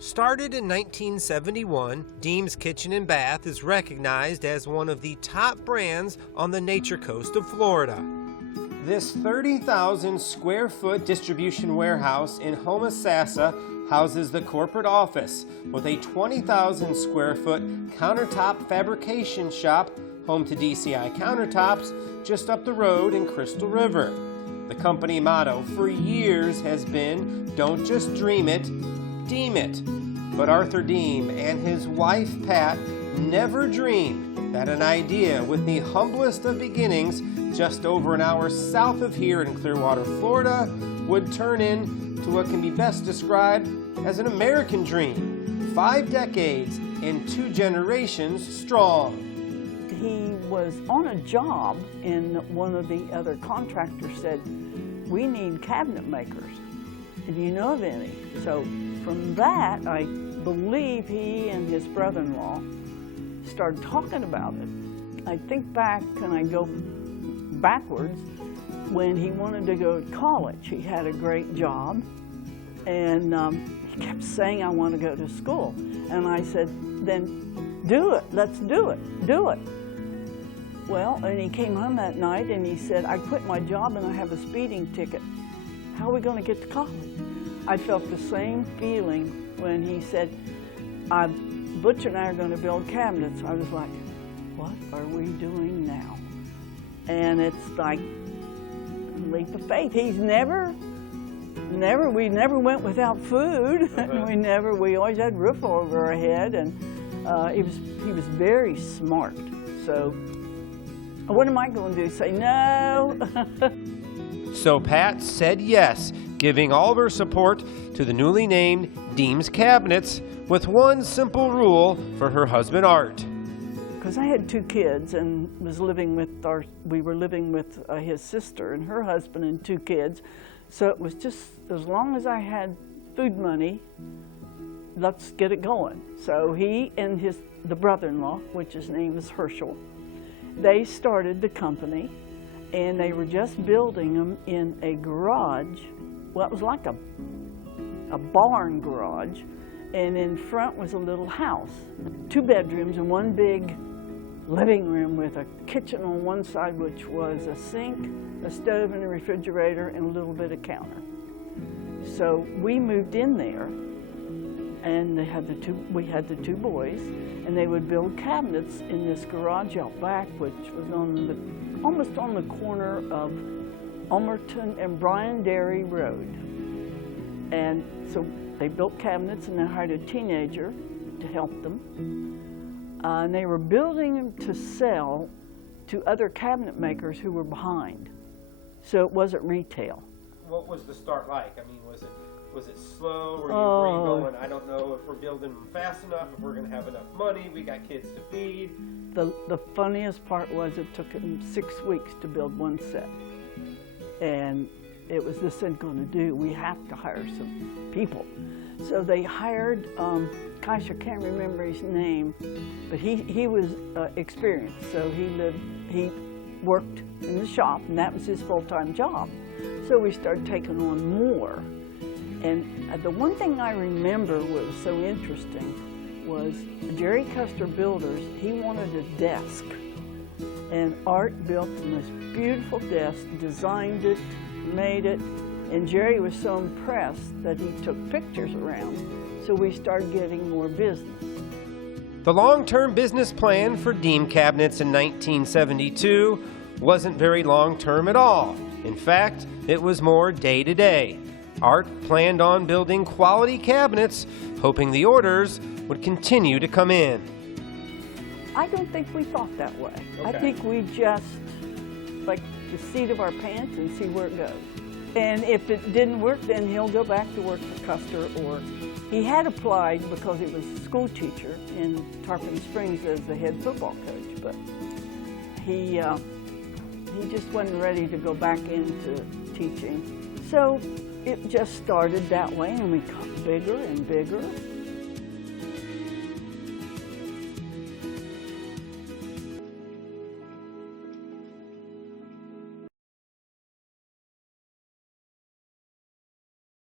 Started in 1971, Deem's Kitchen and Bath is recognized as one of the top brands on the Nature Coast of Florida. This 30,000 square foot distribution warehouse in Homosassa houses the corporate office with a 20,000 square foot countertop fabrication shop home to DCI Countertops just up the road in Crystal River. The company motto for years has been, "Don't just dream it, Deem it." But Arthur Deem and his wife Pat never dreamed that an idea with the humblest of beginnings just over an hour south of here in Clearwater, Florida, would turn into what can be best described as an American dream, 5 decades and 2 generations strong. He was on a job and one of the other contractors said, "We need cabinet makers. Do you know of any?" So from that, I believe he and his brother-in-law started talking about it. I think back, and I go backwards, when he wanted to go to college. He had a great job, and he kept saying, "I want to go to school." And I said, "Then do it, let's do it, do it." Well, and he came home that night and he said, "I quit my job and I have a speeding ticket. How are we going to get to college?" I felt the same feeling when he said, "Butch and I are going to build cabinets." I was like, what are we doing now? And it's like a leap of faith. We never went without food. We always had roof over our head, and he was very smart. So what am I going to do? Say no? So Pat said yes, giving all of her support to the newly named Deem's Cabinets, with one simple rule for her husband Art. Because I had 2 kids and we were living with his sister and her husband and 2 kids. So it was just, as long as I had food money, let's get it going. So he and the brother-in-law, which his name is Herschel, they started the company, and they were just building them in a garage. Well, it was like a barn garage, and in front was a little house, 2 bedrooms and 1 big living room with a kitchen on one side, which was a sink, a stove and a refrigerator, and a little bit of counter. So we moved in there, and we had the 2 boys, and they would build cabinets in this garage out back, which was almost on the corner of Ulmerton and Bryan Dairy Road. And so they built cabinets, and they hired a teenager to help them. And they were building them to sell to other cabinet makers who were behind. So it wasn't retail. What was the start like? I mean, was it slow? Were you going, I don't know if we're building them fast enough, if we're going to have enough money, we got kids to feed? The funniest part was it took them 6 weeks to build 1 set. And it was, this isn't going to do. We have to hire some people. So they hired, gosh, I can't remember his name, but he was experienced. So he worked in the shop, and that was his full-time job. So we started taking on more. And the one thing I remember was so interesting was Jerry Custer Builders, he wanted a desk. And Art built the most beautiful desk, designed it, made it, and Jerry was so impressed that he took pictures around. So we started getting more business. The long-term business plan for Deem Cabinets in 1972 wasn't very long-term at all. In fact, it was more day-to-day. Art planned on building quality cabinets, hoping the orders would continue to come in. I don't think we thought that way. Okay. I think we just, like the seat of our pants and see where it goes. And if it didn't work, then he'll go back to work for Custer, or he had applied because he was a school teacher in Tarpon Springs as the head football coach, but he just wasn't ready to go back into teaching. So it just started that way, and we got bigger and bigger.